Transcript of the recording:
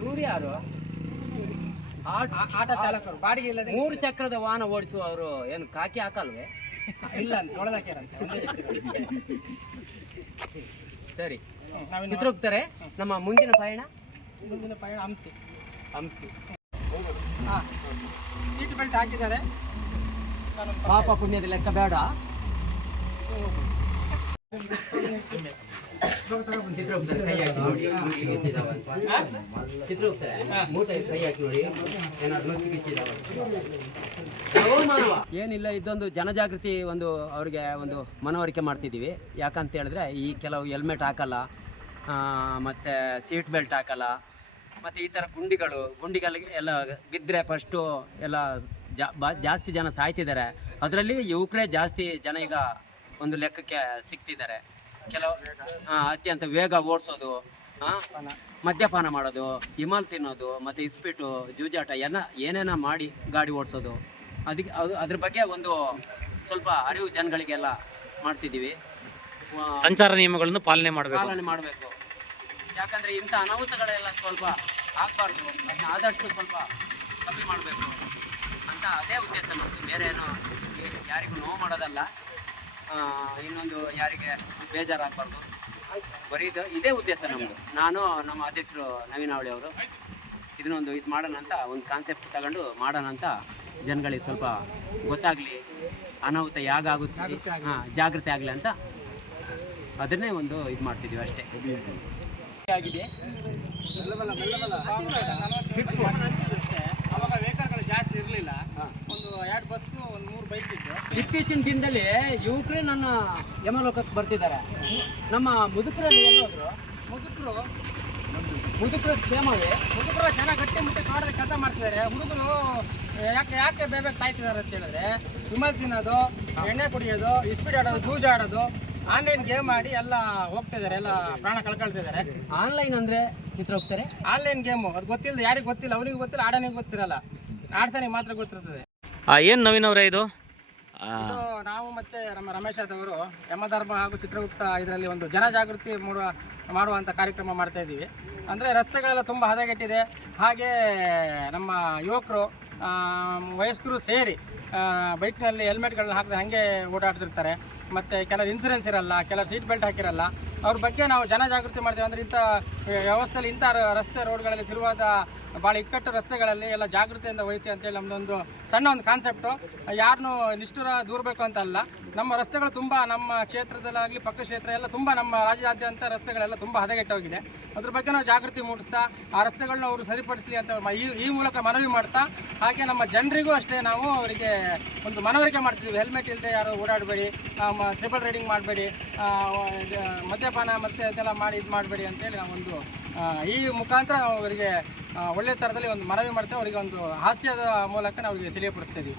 ಇವ್ರು ಯಾರು? ಆಟ ಚಾಲಕರು, ಬಾಡಿಗೆ ಇಲ್ಲದೆ 3 ಚಕ್ರದ ವಾಹನ ಓಡಿಸುವವರು ಏನು ಕಾಕಿ ಹಾಕಲ್ವೇ? ಇಲ್ಲ ತೊಳೆದಾಕ್ಯಾರಂತೆ. ಸರಿ, ಚಿತ್ರಗುಪ್ತರೆ, ನಮ್ಮ ಮುಂದಿನ ಪಯಣ ಹಂಪಿ. ಹಂಪಿ. ಸೀಟ್ ಬೆಲ್ಟ್ ಹಾಕಿದ್ದಾರೆ. ಪಾಪ ಪುಣ್ಯದ ಲೆಕ್ಕ ಬೇಡ. ಚಿತ್ರಗುಪ್ತರೆ ಕೈ ಹಾಕಿ ನೋಡಿ, ಚಿತ್ರಗುಪ್ತರೆ ಮೂಟೆ ಕೈ ಹಾಕಿ ನೋಡಿ, ಏನಾದ್ರು ನುಚ್ಚು ಬಿಚ್ಚಿದಾವ. ಏನಿಲ್ಲ, ಇದೊಂದು ಜನಜಾಗೃತಿ, ಒಂದು ಅವ್ರಿಗೆ ಒಂದು ಮನವರಿಕೆ ಮಾಡ್ತಿದ್ದೀವಿ. ಯಾಕಂತ ಹೇಳಿದ್ರೆ ಈ ಕೆಲವು ಹೆಲ್ಮೆಟ್ ಹಾಕಲ್ಲ, ಮತ್ತು ಸೀಟ್ ಬೆಲ್ಟ್ ಹಾಕಲ್ಲ, ಮತ್ತು ಈ ಥರ ಗುಂಡಿಗಳಿಗೆ ಎಲ್ಲ ಬಿದ್ದರೆ ಫಸ್ಟು ಎಲ್ಲ ಜಾಸ್ತಿ ಜನ ಸಾಯ್ತಿದ್ದಾರೆ. ಅದರಲ್ಲಿ ಯುವಕರೇ ಜಾಸ್ತಿ ಜನ ಈಗ ಒಂದು ಲೆಕ್ಕಕ್ಕೆ ಸಿಗ್ತಿದ್ದಾರೆ. ಕೆಲವು ಅತ್ಯಂತ ವೇಗ ಓಡಿಸೋದು, ಮದ್ಯಪಾನ ಮಾಡೋದು, ಹಿಮಾಲ್ ತಿನ್ನೋದು, ಮತ್ತು ಇಸ್ಪೀಟು, ಜೂಜಾಟ ಏನೇನೋ ಮಾಡಿ ಗಾಡಿ ಓಡಿಸೋದು. ಅದ್ರ ಬಗ್ಗೆ ಒಂದು ಸ್ವಲ್ಪ ಅರಿವು ಜನಗಳಿಗೆಲ್ಲ ಮಾಡ್ತಿದ್ದೀವಿ. ಸಂಚಾರ ನಿಯಮಗಳನ್ನು ಪಾಲನೆ ಮಾಡಬೇಕು. ಯಾಕಂದರೆ ಇಂಥ ಅನಾಹುತಗಳೆಲ್ಲ ಸ್ವಲ್ಪ ಆಗಬಾರ್ದು, ಅದನ್ನ ಆದಷ್ಟು ಸ್ವಲ್ಪ ಕಮ್ಮಿ ಮಾಡಬೇಕು ಅಂತ ಅದೇ ಉದ್ದೇಶ ನಮ್ಮದು. ಬೇರೆ ಏನೋ ಯಾರಿಗೂ ನೋವು ಮಾಡೋದಲ್ಲ, ಇನ್ನೊಂದು ಯಾರಿಗೆ ಬೇಜಾರಾಗಬಾರ್ದು, ಬರೀ ಇದೇ ಉದ್ದೇಶ ನಮ್ಮದು. ನಾನು ನಮ್ಮ ಅಧ್ಯಕ್ಷರು ನವೀನ್ ಅವಳಿ ಅವರು ಇದನ್ನೊಂದು ಇದು ಮಾಡೋಣ ಅಂತ ಒಂದು ಕಾನ್ಸೆಪ್ಟ್ ತಗೊಂಡು ಮಾಡೋಣ ಅಂತ ಜನಗಳಿಗೆ ಸ್ವಲ್ಪ ಗೊತ್ತಾಗಲಿ, ಅನಾಹುತ ಯಾಗಾಗುತ್ತೆ ಜಾಗೃತಿ ಆಗಲಿ ಅಂತ ಅದನ್ನೇ ಒಂದು ಇದು ಮಾಡ್ತಿದ್ದೀವಿ ಅಷ್ಟೇ. ಆಗಿದೆ ಅವಾಗ ವೆಹಿಕಲ್ಗಳು ಜಾಸ್ತಿ ಇರಲಿಲ್ಲ, ಒಂದು 2 ಬಸ್ಸು, ಒಂದು 3 ಬೈಕ್ ಇತ್ತು. ಇತ್ತೀಚಿನ ದಿನದಲ್ಲಿ ಯುವಕರೇ ನನ್ನ ಯಮಲೋಕಕ್ಕೆ ಬರ್ತಿದ್ದಾರೆ. ನಮ್ಮ ಮುದುಕರಲ್ಲಿ ಎಲ್ಲೋದ್ರು? ಮುದುಕರು ಕ್ಷೇಮವೇ? ಹುಡುಗರು ಜನ ಗಟ್ಟಿ ಮುಟ್ಟಿ ಮಾಡೋದು ಕೆಲಸ ಮಾಡ್ತಿದ್ದಾರೆ. ಹುಡುಗರು ಯಾಕೆ ಬೇಗ ಸಾಯ್ತಿದ್ದಾರೆ ಅಂತ ಹೇಳಿದ್ರೆ, ವಿಮಲ್ ತಿನ್ನೋದು, ಎಣ್ಣೆ ಕುಡಿಯೋದು, ಇಸ್ಪೀಡ್ ಆಡೋದು, ಜೂಜ್ ಆಡೋದು, ಆನ್ಲೈನ್ ಗೇಮ್ ಆಡಿ ಎಲ್ಲ ಹೋಗ್ತಿದ್ದಾರೆ, ಎಲ್ಲ ಪ್ರಾಣ ಕಳ್ಕೊಳ್ತಿದ್ದಾರೆ. ಆನ್ಲೈನ್ ಅಂದರೆ ಚಿತ್ರಗುಪ್ತರೆ ಆನ್ಲೈನ್ ಗೇಮು ಅದು ಗೊತ್ತಿಲ್ಲ, ಯಾರಿಗೆ ಗೊತ್ತಿಲ್ಲ, ಅವನಿಗೆ ಗೊತ್ತಿಲ್ಲ, ಆಡೋನಿಗೆ ಗೊತ್ತಿರಲ್ಲ, ಆಡ್ಸೋನಿಗೆ ಮಾತ್ರ ಗೊತ್ತಿರ್ತದೆ. ಏನು ನವೀನ್ ಅವರೇ ಇದು? ನಾವು ಮತ್ತೆ ನಮ್ಮ ರಮೇಶ್ ಅವರು ಯಮಧರ್ಮ ಹಾಗೂ ಚಿತ್ರಗುಪ್ತ ಇದರಲ್ಲಿ ಒಂದು ಜನಜಾಗೃತಿ ಮಾಡುವಂಥ ಕಾರ್ಯಕ್ರಮ ಮಾಡ್ತಾ ಇದ್ದೀವಿ. ಅಂದರೆ ರಸ್ತೆಗಳೆಲ್ಲ ತುಂಬ ಹದಗೆಟ್ಟಿದೆ, ಹಾಗೆ ನಮ್ಮ ಯುವಕರು ವಯಸ್ಕರು ಸೇರಿ ಬೈಕ್ನಲ್ಲಿ ಹೆಲ್ಮೆಟ್ಗಳನ್ನ ಹಾಕಿದ್ರೆ ಹಾಗೆ ಓಡಾಡ್ತಿರ್ತಾರೆ. ಮತ್ತು ಕೆಲವು ಇನ್ಸೂರೆನ್ಸ್ ಇರಲ್ಲ, ಕೆಲವು ಸೀಟ್ ಬೆಲ್ಟ್ ಹಾಕಿರಲ್ಲ. ಅವ್ರ ಬಗ್ಗೆ ನಾವು ಜನಜಾಗೃತಿ ಮಾಡ್ತೀವಿ. ಅಂದರೆ ಇಂಥ ವ್ಯವಸ್ಥೆಯಲ್ಲಿ ಇಂಥ ರಸ್ತೆ ರೋಡ್ಗಳಲ್ಲಿ ತಿರುವಾದ ಭಾಳ ಇಕ್ಕಟ್ಟು ರಸ್ತೆಗಳಲ್ಲಿ ಎಲ್ಲ ಜಾಗೃತಿಯಿಂದ ವಹಿಸಿ ಅಂತೇಳಿ ನಮ್ಮದೊಂದು ಸಣ್ಣ ಒಂದು ಕಾನ್ಸೆಪ್ಟು. ಯಾರನ್ನೂ ನಿಷ್ಠುರ ದೂರಬೇಕು ಅಂತಲ್ಲ, ನಮ್ಮ ರಸ್ತೆಗಳು ತುಂಬ, ನಮ್ಮ ಕ್ಷೇತ್ರದಲ್ಲಾಗಲಿ ಪಕ್ಕ ಕ್ಷೇತ್ರ ಎಲ್ಲ ತುಂಬ, ನಮ್ಮ ರಾಜ್ಯಾದ್ಯಂತ ರಸ್ತೆಗಳೆಲ್ಲ ತುಂಬ ಹದಗೆಟ್ಟೋಗಿದೆ. ಅದ್ರ ಬಗ್ಗೆ ನಾವು ಜಾಗೃತಿ ಮೂಡಿಸ್ತಾ ಆ ರಸ್ತೆಗಳನ್ನ ಅವರು ಸರಿಪಡಿಸಲಿ ಅಂತ ಈ ಮೂಲಕ ಮನವಿ ಮಾಡ್ತಾ, ಹಾಗೆ ನಮ್ಮ ಜನರಿಗೂ ಅಷ್ಟೇ ನಾವು ಅವರಿಗೆ ಒಂದು ಮನವರಿಕೆ ಮಾಡ್ತಿದ್ದೀವಿ. ಹೆಲ್ಮೆಟ್ ಇಲ್ಲದೆ ಯಾರು ಓಡಾಡಬೇಡಿ, ಟ್ರಿಪಲ್ ರೈಡಿಂಗ್ ಮಾಡಬೇಡಿ, ಮದ್ಯಪಾನ ಮತ್ತು ಅದೆಲ್ಲ ಮಾಡಿ ಇದು ಮಾಡಬೇಡಿ ಅಂತೇಳಿ ನಾವೊಂದು ಈ ಮುಖಾಂತರ ನಾವು ಅವರಿಗೆ ಒಳ್ಳೆಯ ಥರದಲ್ಲಿ ಒಂದು ಮನವಿ ಮಾಡ್ತೇವೆ. ಅವರಿಗೆ ಒಂದು ಹಾಸ್ಯದ ಮೂಲಕ ನಾವು ಅವರಿಗೆ ತಿಳಿಯಪಡಿಸ್ತಾ ಇದ್ದೀವಿ.